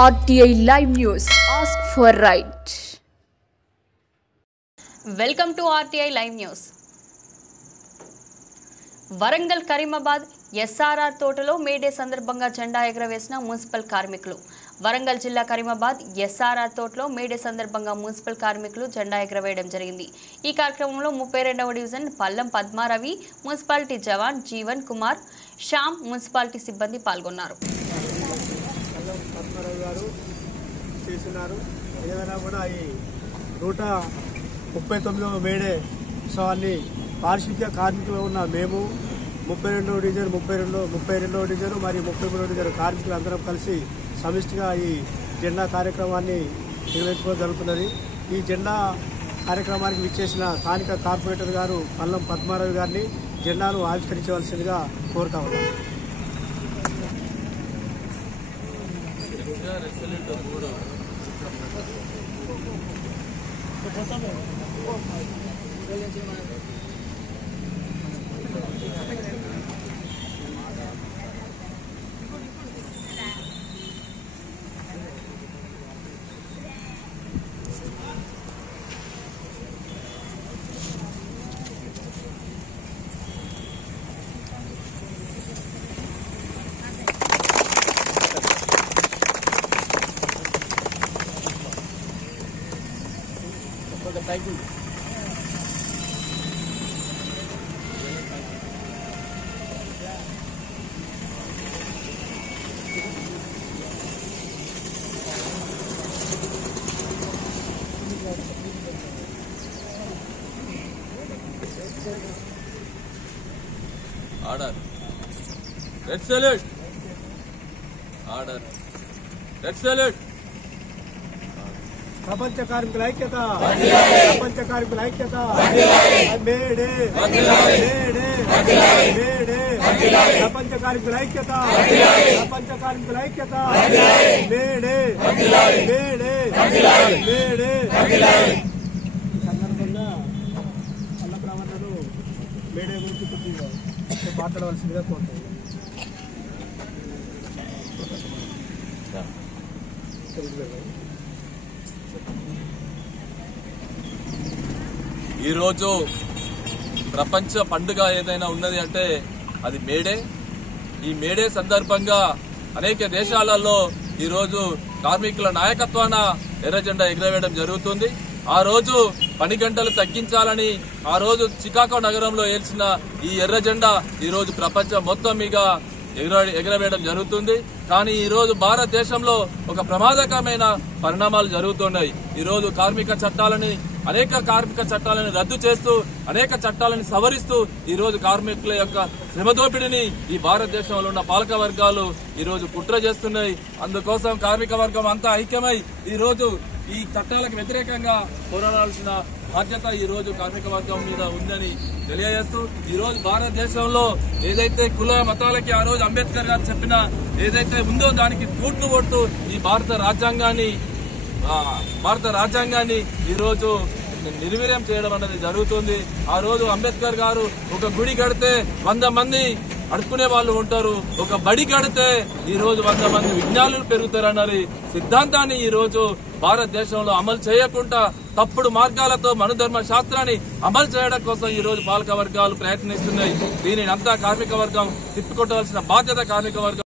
RTI Live News. Ask for right. Welcome to RTI Live News. Warangal Karimabad SRR తోటలో May Day సందర్భంగా జెండా ఎగరవేసిన municipal కార్మికులు. వరంగల్ జిల్లా కరీమాబాద్ ఎస్ఆర్ఆర్ తోటలో మేడే సందర్భంగా మున్సిపల్ కార్మికులు జెండా ఎగరవేయడం జరిగింది. ఈ కార్యక్రమంలో 32వ డివిజన్ పల్లం పద్మారవి, మున్సిపాలిటీ జవాన్ జీవన్ కుమార్, శ్యామ్, మున్సిపాలిటీ సిబ్బంది పాల్గొన్నారు. ఏదైనా కూడా ఈ 139వ మేడే ఉత్సవాన్ని పారిశుద్ధ్య కార్మికులు ఉన్న మేము 32వ డివిజన్, 32వ డివిజన్ మరియు 33వ డివిజన్ కార్మికులు అందరం కలిసి సమిష్టిగా ఈ జెండా కార్యక్రమాన్ని నిర్వహించుకోవడం జరుగుతున్నది. ఈ జెండా కార్యక్రమానికి విచ్చేసిన స్థానిక కార్పొరేటర్ గారు పల్లం పద్మారావు గారిని జెండాను ఆవిష్కరించవలసిందిగా కోరుతా ఉన్నాం. Order. Red salute. Order. Red salute. ప్రపంచ కార్మికుల ఐక్యత, ప్రపంచ కార్మికుల ఐక్యత, మేడే మేడే మేడే, ప్రపంచ కార్మికుల ఐక్యత, ప్రపంచ కార్మికుల ఐక్యత, మేడే మేడే మేడే. సందర్భంగా అల్ల ప్రవర్తనలు మేడే గురించి కొద్దిగా మాట్లాడవలసిందిగా కోరుతున్నాను. ఈరోజు ప్రపంచ పండుగ ఏదైనా ఉన్నది అంటే అది మేడే. ఈ మేడే సందర్భంగా అనేక దేశాలలో ఈరోజు కార్మికుల నాయకత్వాన ఎర్ర జెండా ఎగరవేయడం జరుగుతుంది. ఆ రోజు పని గంటలు తగ్గించాలని ఆ రోజు చికాగో నగరంలో ఏల్చిన ఈ ఎర్ర జెండా ఈరోజు ప్రపంచం మొత్తం మీద ఎగరవేయడం జరుగుతుంది. కానీ ఈ రోజు భారతదేశంలో ఒక ప్రమాదకరమైన పరిణామాలు జరుగుతున్నాయి. ఈ రోజు అనేక కార్మిక చట్టాలను రద్దు చేస్తూ, అనేక చట్టాలను సవరిస్తూ ఈ రోజు కార్మికుల యొక్క శ్రమ దోపిడిని ఈ భారతదేశంలో ఉన్న పాలక వర్గాలు ఈ రోజు కుట్ర చేస్తున్నాయి. అందుకోసం కార్మిక వర్గం అంతా ఐక్యమై ఈ రోజు ఈ చట్టాలకు వ్యతిరేకంగా పోరాడాల్సిన బాధ్యత ఈ రోజు కార్మిక వర్గం మీద ఉందని తెలియజేస్తూ, ఈ రోజు భారతదేశంలో ఏదైతే కుల మతాలకి ఆ రోజు అంబేద్కర్ గారు చెప్పిన ఏదైతే ఉందో దానికి తూట్లు కొడుతూ ఈ భారత రాజ్యాంగాన్ని ఈ రోజు నిర్వీర్యం చేయడం అనేది జరుగుతుంది. ఆ రోజు అంబేద్కర్ గారు ఒక గుడి కడితే 100 మంది అడుక్కునే వాళ్ళు ఉంటారు, ఒక బడి కడితే ఈ రోజు 100 మంది విజ్ఞానులు పెరుగుతారన్నది సిద్ధాంతాన్ని ఈ రోజు భారతదేశంలో అమలు చేయకుండా తప్పుడు మార్గాలతో మనుధర్మ శాస్త్రాన్ని అమలు చేయడం కోసం ఈ రోజు పాలక వర్గాలు ప్రయత్నిస్తున్నాయి. దీనిని అంతా కార్మిక వర్గం తిప్పికొట్టవలసిన బాధ్యత కార్మిక వర్గం